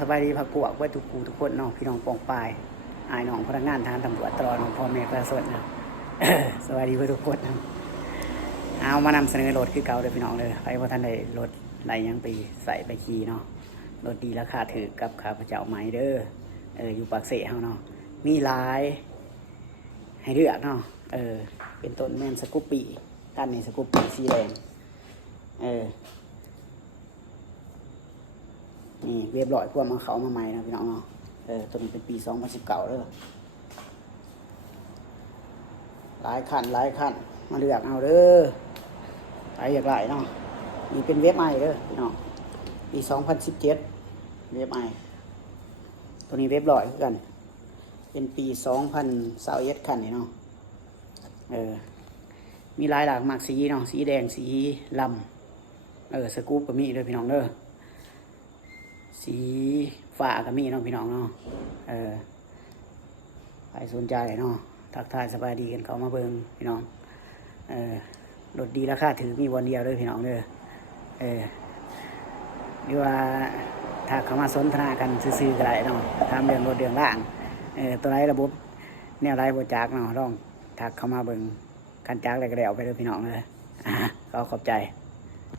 สบายดีพักพวกว่าทุกคนเนาะพี่น้องปองปายอายน้องพนักงานทางตำรวจตลอดน้องพ่อแม่ประชาชนนะ สวัสดีทุกคนนะเอามานำเสนอรถคือเก่าเลยพี่น้องเลยไปเพราะท่านได้รถไหนยังไปใส่ไปขี่เนาะรถดีราคาถือกับข้าพเจ้าใหม่เด้ออยู่ปากเสะเฮาเนาะมีหลายให้เลือกเนาะเป็นต้นแมนสกูปปี้กันนี่สกูปปี้สีแดงนี่เรียบร้อยพวกมันเขามาใหม่นะพี่น้องเนาะตัวนี้เป็นปี2019เด้อหลายขั้นมาเลือกเอาเด้อไปอยากไรเนาะนี่เป็นเว็บใหม่เด้อพี่น้องปี2017เว็บใหม่ตัวนี้เว็บร้อยกันเป็นปี2021คันนี่เนาะมีลายหลากมากสีเนาะสีแดงสีลำสกู๊ปก็มีเด้อพี่น้องเด้อสีฟ้าก็มีเนาะพี่น้องเนาะใครสนใจเนาะทักทายสบายดีกันเขามาเบิ่งพี่น้องรถดีราคาถือมีวันเดียวเลยพี่น้องเด้อหรือว่าถ้าเขามาสนทนากันซื้อๆกันได้เนาะทำเรื่องรถเรื่องล่างตัวไรระบบแนวไรบจักเนาะลองทักเข้ามาเบิ่งกันจักอะไรก็ได้เอาไปเลยพี่น้องเลยขอบใจ